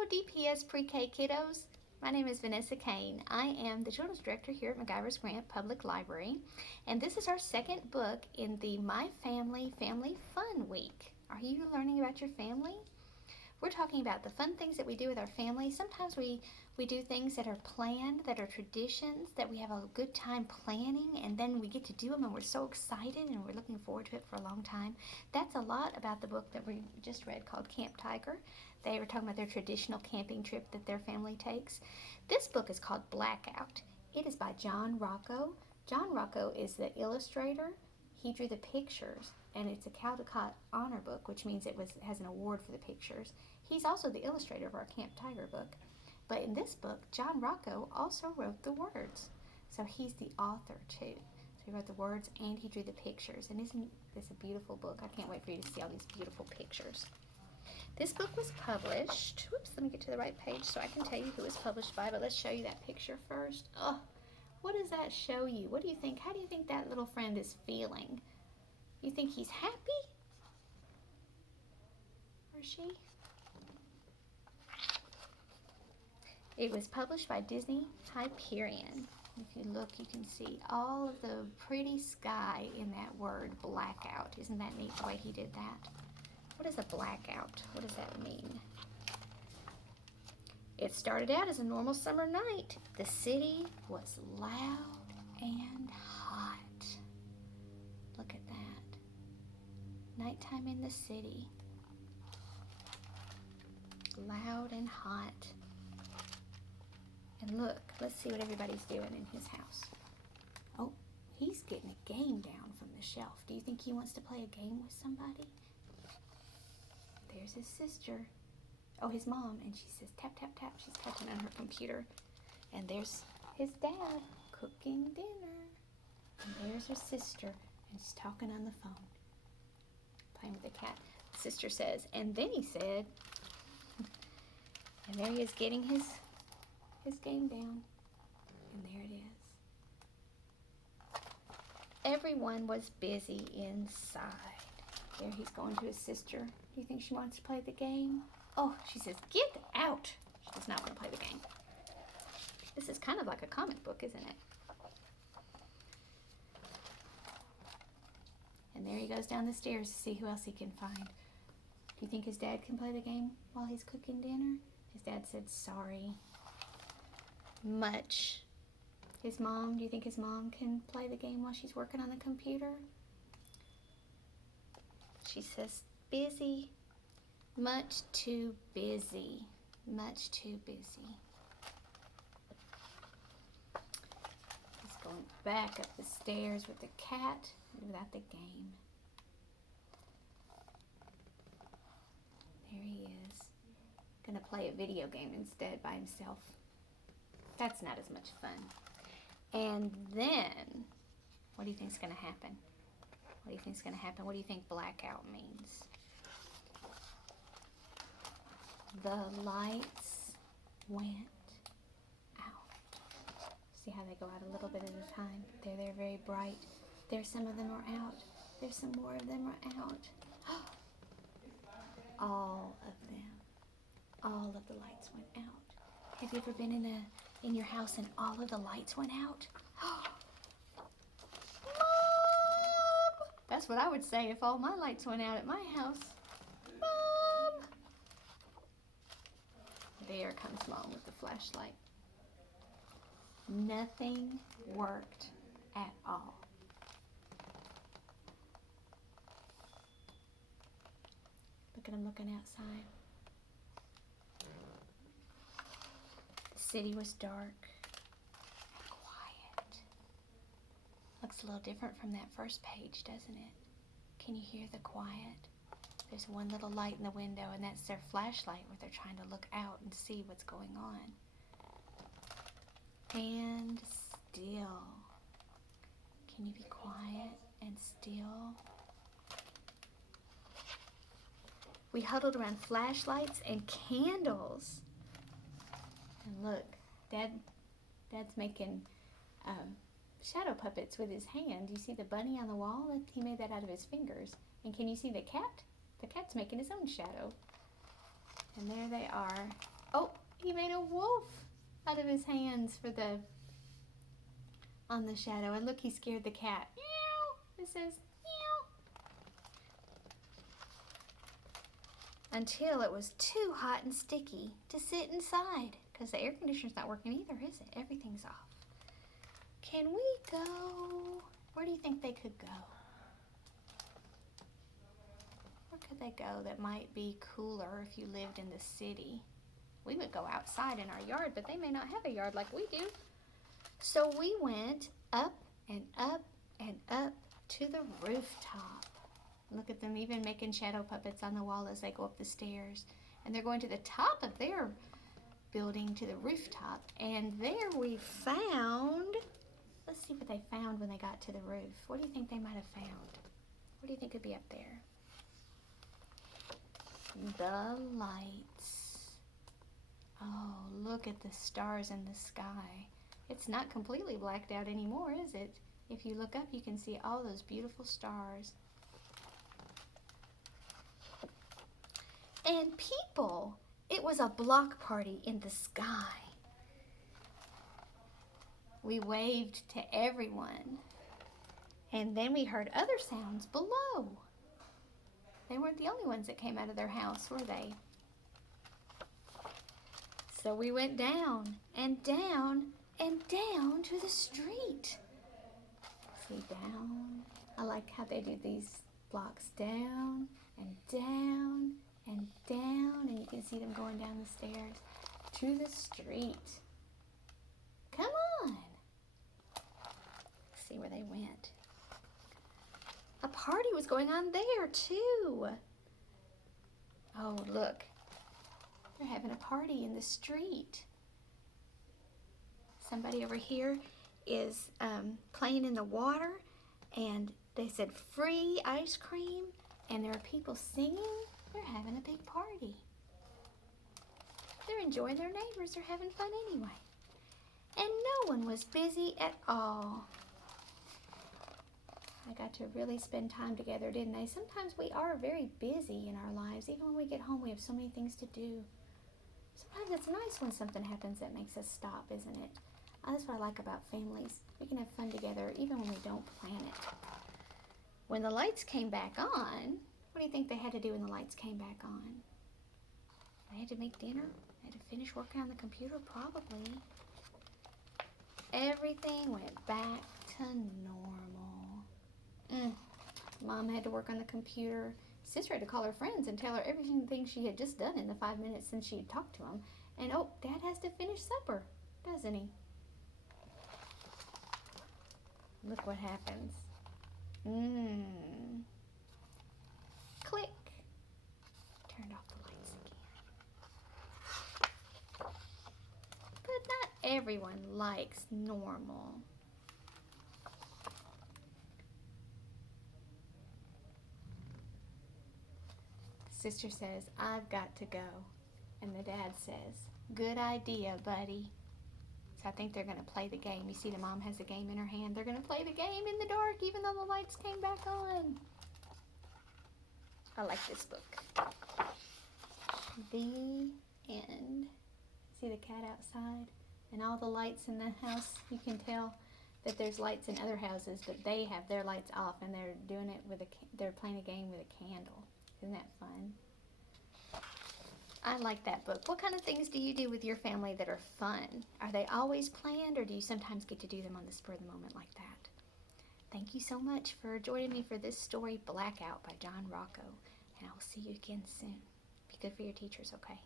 Hello, DPS Pre-K kiddos. My name is Vanessa Kane. I am the Children's Director here at MacGyver's Grant Public Library, and this is our second book in the My Family Family Fun Week. Are you learning about your family? We're talking about the fun things that we do with our family. Sometimes we do things that are planned, that are traditions, that we have a good time planning, and then we get to do them and we're so excited and we're looking forward to it for a long time. That's a lot about the book that we just read called Camp Tiger. They were talking about their traditional camping trip that their family takes. This book is called Blackout. It is by John Rocco. John Rocco is the illustrator. He drew the pictures, and it's a Caldecott honor book, which means it has an award for the pictures. He's also the illustrator of our Camp Tiger book. But in this book, John Rocco also wrote the words. So he's the author too. So he wrote the words and he drew the pictures. And isn't this a beautiful book? I can't wait for you to see all these beautiful pictures. This book was published, whoops, let me get to the right page so I can tell you who it's published by, but let's show you that picture first. Oh, what does that show you? What do you think? How do you think that little friend is feeling? You think he's happy? Or she? It was published by Disney Hyperion. If you look, you can see all of the pretty sky in that word, blackout. Isn't that neat the way he did that? What is a blackout? What does that mean? It started out as a normal summer night. The city was loud and hot. Look at that. Nighttime in the city. Loud and hot. And look, let's see what everybody's doing in his house. Oh, he's getting a game down from the shelf. Do you think he wants to play a game with somebody? There's his sister. Oh, his mom. And she says, tap, tap, tap. She's tapping on her computer. And there's his dad cooking dinner. And there's her sister. And she's talking on the phone. Playing with the cat. The sister says, and then he said, and there he is getting his game down. And there it is. Everyone was busy inside. There he's going to his sister. Do you think she wants to play the game? Oh, she says, get out. She does not want to play the game. This is kind of like a comic book, isn't it? And there he goes down the stairs to see who else he can find. Do you think his dad can play the game while he's cooking dinner? His dad said, sorry. Much. His mom, do you think his mom can play the game while she's working on the computer? She says, busy. Much too busy. Much too busy. He's going back up the stairs with the cat without the game. There he is. Gonna play a video game instead by himself. That's not as much fun. And then, what do you think is gonna happen? What do you think is going to happen? What do you think blackout means? The lights went out. See how they go out a little bit at a time? They're very bright. There's some of them are out. There's some more of them are out. All of them. All of the lights went out. Have you ever been in your house and all of the lights went out? That's what I would say if all my lights went out at my house. Mom! There comes Mom with the flashlight. Nothing worked at all. Look at him looking outside. The city was dark. Looks a little different from that first page, doesn't it? Can you hear the quiet? There's one little light in the window, and that's their flashlight where they're trying to look out and see what's going on. And still. Can you be quiet and still? We huddled around flashlights and candles. And look, Dad's making shadow puppets with his hand. Do you see the bunny on the wall? He made that out of his fingers. And can you see the cat? The cat's making his own shadow. And there they are. He made a wolf out of his hands for on the shadow. And look, he scared the cat. Meow. It says meow. Until it was too hot and sticky to sit inside. Because the air conditioner's not working either, is it? Everything's off. Can we go? Where do you think they could go? Where could they go that might be cooler if you lived in the city? We would go outside in our yard, but they may not have a yard like we do. So we went up and up and up to the rooftop. Look at them even making shadow puppets on the wall as they go up the stairs. And they're going to the top of their building, to the rooftop. And there we found, let's see what they found when they got to the roof. What do you think they might have found? What do you think could be up there? The lights. Oh, look at the stars in the sky. It's not completely blacked out anymore, is it? If you look up, you can see all those beautiful stars. And people, it was a block party in the sky. We waved to everyone. And then we heard other sounds below. They weren't the only ones that came out of their house, were they? So we went down and down and down to the street. See, down. I like how they do these blocks down and down and down. And you can see them going down the stairs to the street. Come on. Let's see where they went. A party was going on there too. Oh, look. They're having a party in the street. Somebody over here is playing in the water, and they said free ice cream, and there are people singing. They're having a big party. They're enjoying their neighbors. They're having fun anyway. And no one was busy at all. I got to really spend time together, didn't I? Sometimes we are very busy in our lives. Even when we get home, we have so many things to do. Sometimes it's nice when something happens that makes us stop, isn't it? That's what I like about families. We can have fun together even when we don't plan it. When the lights came back on, what do you think they had to do when the lights came back on? They had to make dinner? They had to finish working on the computer? Probably. Everything went back to normal. Mom had to work on the computer. Sister had to call her friends and tell her everything she had just done in the 5 minutes since she had talked to them. And oh, Dad has to finish supper, doesn't he? Look what happens. Click. Turned off the lights again. But not everyone likes normal. Sister says, I've got to go. And the dad says, good idea, buddy. So I think they're going to play the game. You see the mom has a game in her hand. They're going to play the game in the dark even though the lights came back on. I like this book. The end. See the cat outside? And all the lights in the house, you can tell that there's lights in other houses, but they have their lights off and they're doing it with they're playing a game with a candle. Isn't that fun? I like that book. What kind of things do you do with your family that are fun? Are they always planned, or do you sometimes get to do them on the spur of the moment like that? Thank you so much for joining me for this story, Blackout by John Rocco. And I will see you again soon. Be good for your teachers, okay?